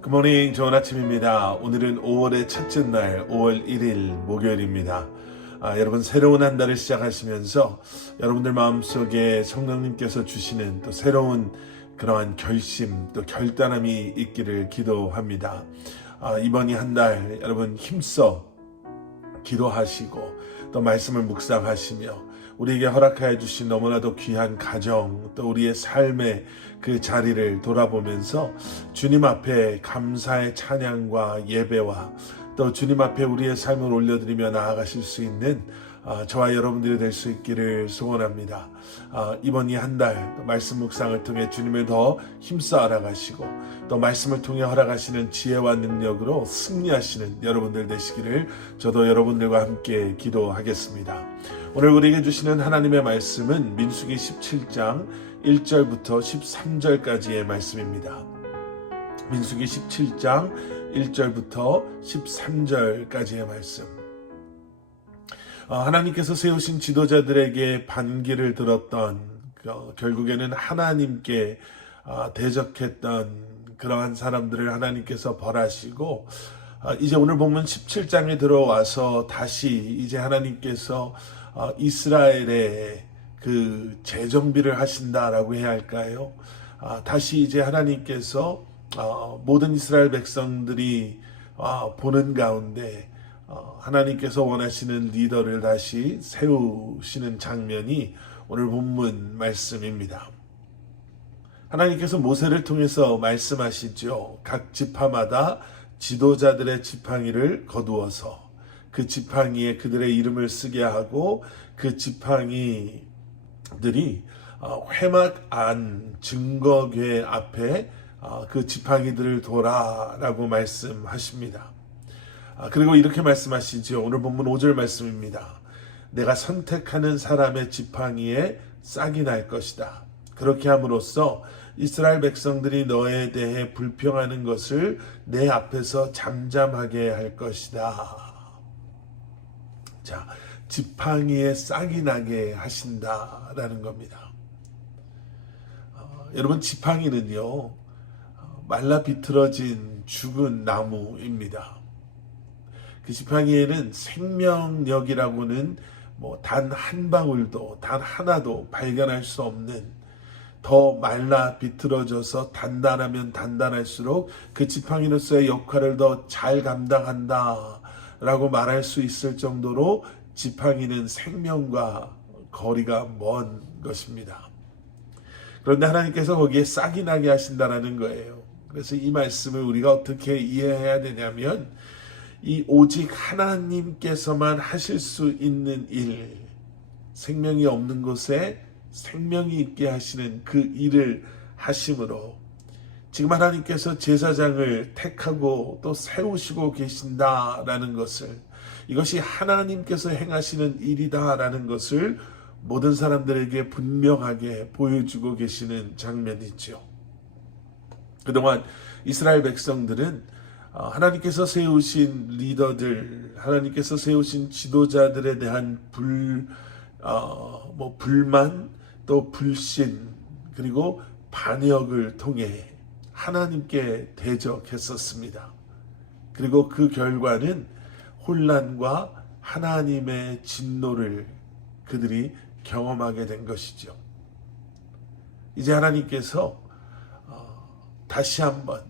굿모닝, 좋은 아침입니다. 오늘은 5월의 첫째 날 5월 1일 목요일입니다. 여러분 새로운 한 달을 시작하시면서 여러분들 마음속에 성령님께서 주시는 또 새로운 그러한 결심 또 결단함이 있기를 기도합니다. 이번 한 달 여러분 힘써 기도하시고 또 말씀을 묵상하시며 우리에게 허락하여 주신 너무나도 귀한 가정 또 우리의 삶의 그 자리를 돌아보면서 주님 앞에 감사의 찬양과 예배와 또 주님 앞에 우리의 삶을 올려드리며 나아가실 수 있는 저와 여러분들이 될 수 있기를 소원합니다. 이번 이 한 달 말씀 묵상을 통해 주님을 더 힘써 알아가시고 또 말씀을 통해 허락하시는 지혜와 능력으로 승리하시는 여러분들 되시기를 저도 여러분들과 함께 기도하겠습니다. 오늘 우리에게 주시는 하나님의 말씀은 민수기 17장 1절부터 13절까지의 말씀입니다. 민수기 17장 1절부터 13절까지의 말씀. 하나님께서 세우신 지도자들에게 반기를 들었던 결국에는 하나님께 대적했던 그러한 사람들을 하나님께서 벌하시고 이제 오늘 보면 17장에 들어와서 다시 이제 하나님께서 이스라엘의 그 재정비를 하신다라고 해야 할까요? 다시 이제 하나님께서 모든 이스라엘 백성들이 보는 가운데 하나님께서 원하시는 리더를 다시 세우시는 장면이 오늘 본문 말씀입니다. 하나님께서 모세를 통해서 말씀하시죠. 각 지파마다 지도자들의 지팡이를 거두어서 그 지팡이에 그들의 이름을 쓰게 하고 그 지팡이들이 회막 안 증거궤 앞에 그 지팡이들을 둬라라고 말씀하십니다. 그리고 이렇게 말씀하시죠. 오늘 본문 5절 말씀입니다. 내가 선택하는 사람의 지팡이에 싹이 날 것이다. 그렇게 함으로써 이스라엘 백성들이 너에 대해 불평하는 것을 내 앞에서 잠잠하게 할 것이다. 자, 지팡이에 싹이 나게 하신다라는 겁니다. 여러분 지팡이는요 말라 비틀어진 죽은 나무입니다. 그 지팡이에는 생명력이라고는 단 한 방울도 단 하나도 발견할 수 없는 더 말라 비틀어져서 단단하면 단단할수록 그 지팡이로서의 역할을 더 잘 감당한다 라고 말할 수 있을 정도로 지팡이는 생명과 거리가 먼 것입니다. 그런데 하나님께서 거기에 싹이 나게 하신다는 거예요. 그래서 이 말씀을 우리가 어떻게 이해해야 되냐면 이 오직 하나님께서만 하실 수 있는 일, 생명이 없는 곳에 생명이 있게 하시는 그 일을 하심으로 지금 하나님께서 제사장을 택하고 또 세우시고 계신다라는 것을 이것이 하나님께서 행하시는 일이다라는 것을 모든 사람들에게 분명하게 보여주고 계시는 장면이죠. 그동안 이스라엘 백성들은 하나님께서 세우신 리더들, 하나님께서 세우신 지도자들에 대한 불만, 또 불신, 그리고 반역을 통해 하나님께 대적했었습니다. 그리고 그 결과는 혼란과 하나님의 진노를 그들이 경험하게 된 것이죠. 이제 하나님께서 다시 한번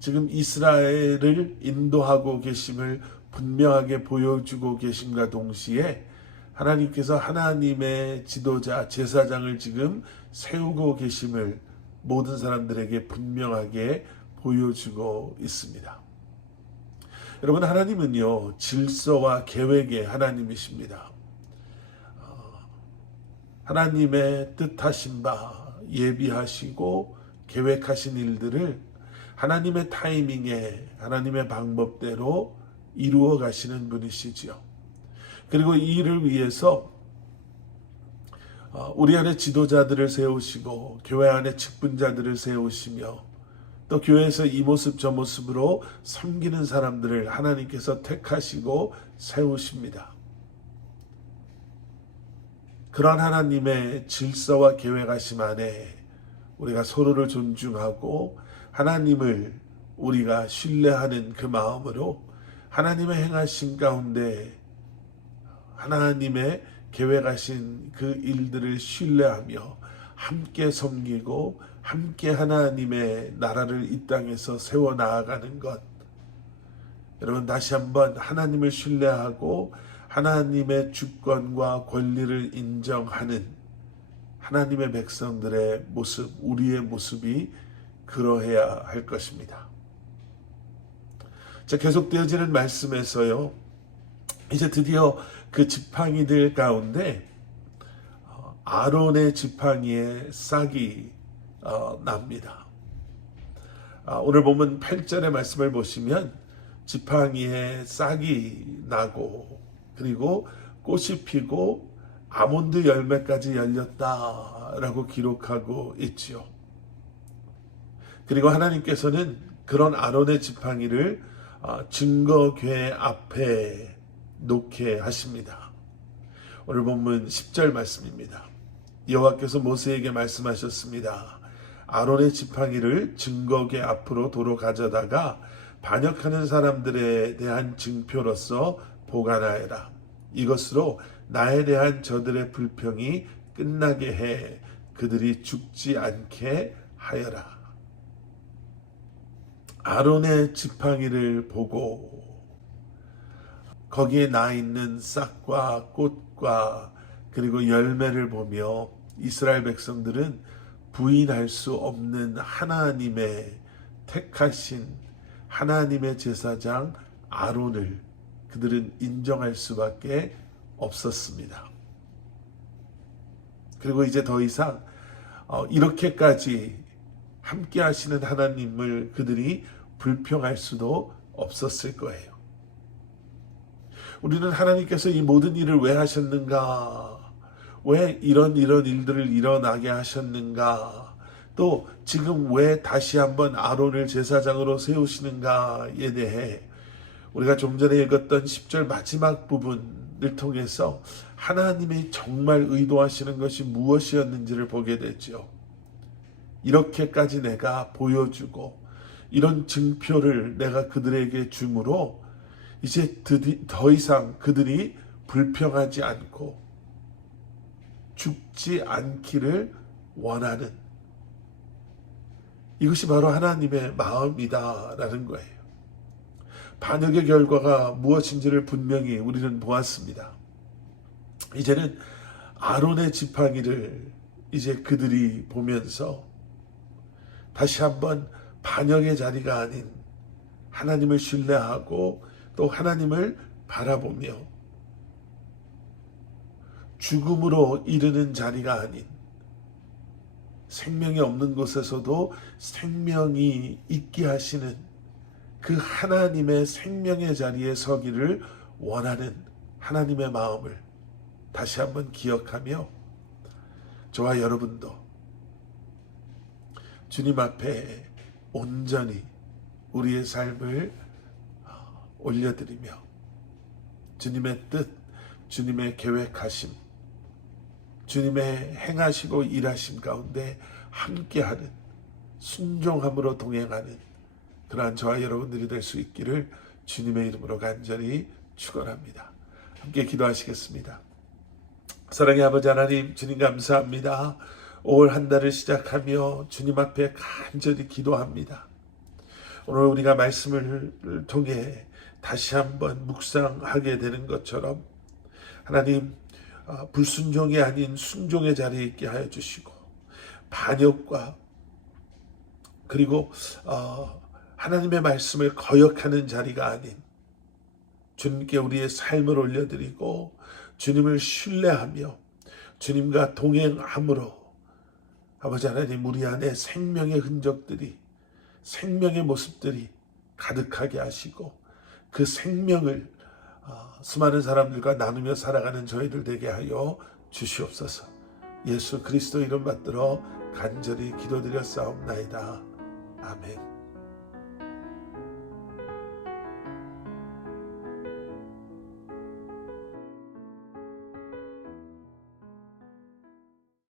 지금 이스라엘을 인도하고 계심을 분명하게 보여주고 계심과 동시에 하나님께서 하나님의 지도자 제사장을 지금 세우고 계심을 모든 사람들에게 분명하게 보여주고 있습니다. 여러분 하나님은요 질서와 계획의 하나님이십니다. 하나님의 뜻하신 바 예비하시고 계획하신 일들을 하나님의 타이밍에 하나님의 방법대로 이루어 가시는 분이시죠. 그리고 이 일을 위해서 우리 안에 지도자들을 세우시고 교회 안에 직분자들을 세우시며 또 교회에서 이 모습 저 모습으로 섬기는 사람들을 하나님께서 택하시고 세우십니다. 그런 하나님의 질서와 계획하심 안에 우리가 서로를 존중하고 하나님을 우리가 신뢰하는 그 마음으로 하나님의 행하심 가운데 하나님의 계획하신 그 일들을 신뢰하며 함께 섬기고 함께 하나님의 나라를 이 땅에서 세워 나아가는 것. 여러분, 다시 한번 하나님을 신뢰하고 하나님의 주권과 권리를 인정하는 하나님의 백성들의 모습, 우리의 모습이 그러해야 할 것입니다. 자, 계속되어지는 말씀에서요, 이제 드디어 그 지팡이들 가운데 아론의 지팡이에 싹이 납니다. 오늘 보면 8절의 말씀을 보시면 지팡이에 싹이 나고 그리고 꽃이 피고 아몬드 열매까지 열렸다라고 기록하고 있지요. 그리고 하나님께서는 그런 아론의 지팡이를 증거궤 앞에 놓게 하십니다. 오늘 본문 10절 말씀입니다. 여호와께서 모세에게 말씀하셨습니다. 아론의 지팡이를 증거궤 앞으로 도로 가져다가 반역하는 사람들에 대한 증표로서 보관하여라. 이것으로 나에 대한 저들의 불평이 끝나게 해 그들이 죽지 않게 하여라. 아론의 지팡이를 보고 거기에 나 있는 싹과 꽃과 그리고 열매를 보며 이스라엘 백성들은 부인할 수 없는 하나님의 택하신 하나님의 제사장 아론을 그들은 인정할 수밖에 없었습니다. 그리고 이제 더 이상 이렇게까지 함께 하시는 하나님을 그들이 불평할 수도 없었을 거예요. 우리는 하나님께서 이 모든 일을 왜 하셨는가? 왜 이런 일들을 일어나게 하셨는가? 또 지금 왜 다시 한번 아론을 제사장으로 세우시는가에 대해 우리가 좀 전에 읽었던 10절 마지막 부분을 통해서 하나님이 정말 의도하시는 것이 무엇이었는지를 보게 되죠. 이렇게까지 내가 보여주고 이런 증표를 내가 그들에게 줌으로 이제 더 이상 그들이 불평하지 않고 죽지 않기를 원하는, 이것이 바로 하나님의 마음이다라는 거예요. 반역의 결과가 무엇인지를 분명히 우리는 보았습니다. 이제는 아론의 지팡이를 이제 그들이 보면서 다시 한번 반역의 자리가 아닌 하나님을 신뢰하고 또 하나님을 바라보며 죽음으로 이르는 자리가 아닌 생명이 없는 곳에서도 생명이 있게 하시는 그 하나님의 생명의 자리에 서기를 원하는 하나님의 마음을 다시 한번 기억하며 저와 여러분도 주님 앞에 온전히 우리의 삶을 올려드리며 주님의 뜻, 주님의 계획하심, 주님의 행하시고 일하심 가운데 함께하는, 순종함으로 동행하는 그러한 저와 여러분들이 될 수 있기를 주님의 이름으로 간절히 축원합니다. 함께 기도하시겠습니다. 사랑의 아버지 하나님, 주님 감사합니다. 5월 한 달을 시작하며 주님 앞에 간절히 기도합니다. 오늘 우리가 말씀을 통해 다시 한번 묵상하게 되는 것처럼 하나님, 불순종이 아닌 순종의 자리에 있게 하여 주시고 반역과 그리고 하나님의 말씀을 거역하는 자리가 아닌 주님께 우리의 삶을 올려드리고 주님을 신뢰하며 주님과 동행함으로 아버지 하나님, 우리 안에 생명의 흔적들이, 생명의 모습들이 가득하게 하시고 그 생명을 수많은 사람들과 나누며 살아가는 저희들 되게 하여 주시옵소서. 예수 그리스도 이름 받들어 간절히 기도드렸사옵나이다. 아멘.